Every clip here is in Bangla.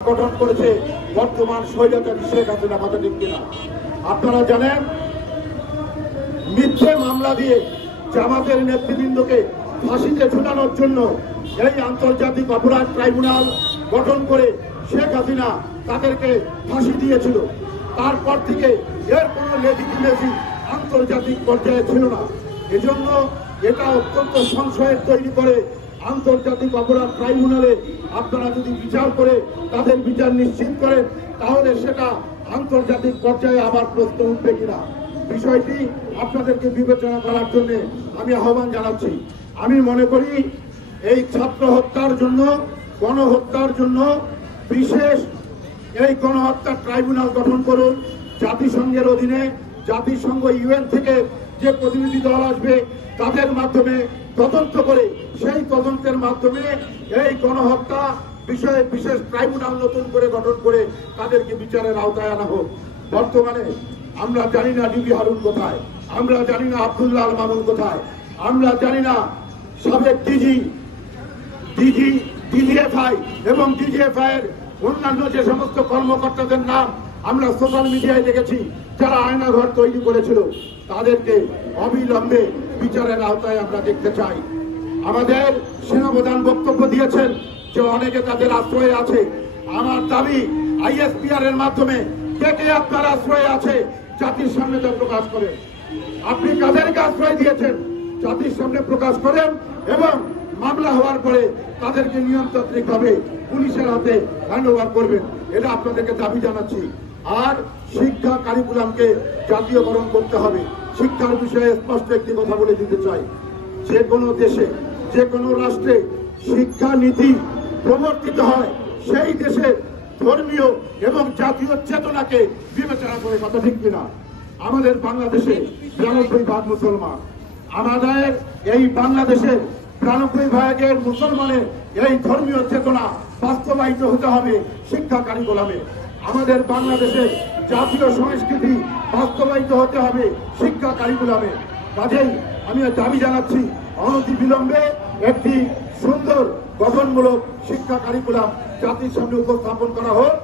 গঠন করেছে বর্তমান স্বৈরাচারী শেখ হাসিনা, কথা ঠিক কিনা? আপনারা জানেন, মিথ্যে মামলা দিয়ে জামাতের নেতৃবৃন্দকে ফাঁসিতে ঝুলানোর জন্য এই আন্তর্জাতিক অপরাধ ট্রাইব্যুনাল গঠন করে শেখ হাসিনা তাদেরকে ফাঁসি দিয়েছিল। তারপর থেকে এর কোনো লেজিটিমেসি আন্তর্জাতিক পর্যায়ে ছিল না। এজন্য এটা অত্যন্ত সংশয়ের তৈরি করে আন্তর্জাতিক অপরাধ ট্রাইব্যুনালে আপনারা যদি বিচার করে তাদের বিচার নিশ্চিত করেন, তাহলে সেটা আন্তর্জাতিক পর্যায়ে আবার প্রশ্ন উঠবে কিনা, বিষয়টি আপনাদেরকে বিবেচনা করার জন্য আমি আহ্বান জানাচ্ছি। আমি মনে করি এই ছাত্র হত্যার জন্য, গণহত্যার জন্য বিশেষ এই গণহত্যা ট্রাইব্যুনাল গঠন করুন। জাতিসংঘের অধীনে জাতিসংঘ ইউএন থেকে যে প্রতিনিধি দল আসবে তাদের মাধ্যমে তদন্ত করে সেই তদন্তের মাধ্যমে এই গণহত্যা বিষয়ে বিশেষ ট্রাইব্যুনাল নতুন করে গঠন করে তাদেরকে বিচারের আওতায় আনা হোক। বর্তমানে আমরা জানি না ডিবি হারুন কোথায়, আমরা জানি না আব্দুল্লাহ আল মামুন কোথায়, আমরা জানি না সাবেক ডিজিএফআই এবং ডিজিএফআই এর অন্যান্য যে সমস্ত কর্মকর্তাদের নাম আমরা সোশ্যাল মিডিয়ায় দেখেছি, যারা আয়নাঘর তৈরি করেছিল, তাদেরকে অবিলম্বে বিচারের আওতায় আমরা দেখতে চাই। আমাদের সেনাপ্রধান বক্তব্য দিয়েছেন যে অনেকে তাদের আশ্রয়ে আছে। আমার দাবি, আইএসপিআর এর মাধ্যমে কে কে আপনার আশ্রয়ে আছে জাতির সামনে তা প্রকাশ করেন। আপনি কাদেরকে আশ্রয় দিয়েছেন জাতির সামনে প্রকাশ করেন এবং মামলা হওয়ার পরে তাদেরকে নিয়ন্ত্রণিকভাবে পুলিশের হাতে হ্যান্ডওভার করবেন। এটা আপনাদেরকে দাবি জানাচ্ছি। আর শিক্ষা কারিকুলামকে জাতীয়করণ করতে হবে। শিক্ষার বিষয়ে স্পষ্ট একটি কথা বলে দিতে চাই, যে কোনো দেশে, যে কোনো রাষ্ট্রে শিক্ষা নীতি প্রবর্তিত হয় সেই দেশের ধর্মীয় এবং জাতীয় চেতনাকে বিবেচনা করে, কথা ঠিক কিনা? আমাদের বাংলাদেশে 92% মুসলমান। আমাদের এই বাংলাদেশের 92% মুসলমানের এই ধর্মীয় চেতনা বাস্তবায়িত হতে হবে শিক্ষা কারিকুলামে। আমাদের বাংলাদেশের জাতীয় সংস্কৃতি বাস্তবায়িত হতে হবে শিক্ষা কারিকুলামে। কাজেই আমি দাবি জানাচ্ছি, অনতিবিলম্বে একটি সুন্দর গঠনমূলক শিক্ষা কারিকুলাম জাতির সামনে উপস্থাপন করা হোক।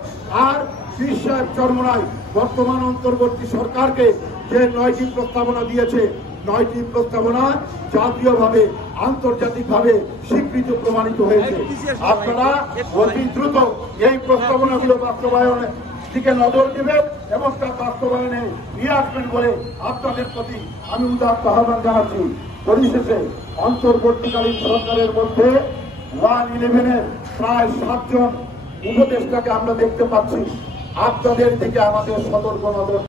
আর পীর সাহেব চরমোনাই বর্তমান অন্তর্বর্তী সরকারকে যে 9টি প্রস্তাবনা দিয়েছে, 9টি প্রস্তাবনা জাতীয়ভাবে আন্তর্জাতিকভাবে স্বীকৃত প্রমাণিত হয়েছে। আপনারা অতি দ্রুত এই প্রস্তাবনাগুলো বাস্তবায়নের দিকে নজর দেবেন এবং তা বাস্তবায়নে নিয়ে আসবেন বলে আপনাদের প্রতি আমি উদাত্ত আহ্বান জানাচ্ছি। পরিশেষে অন্তর্বর্তীকালীন সরকারের মধ্যে 111-এর প্রায় 7 জন উপদেষ্টাকে আমরা দেখতে পাচ্ছি। আপনাদের দিকে আমাদের সতর্ক নজর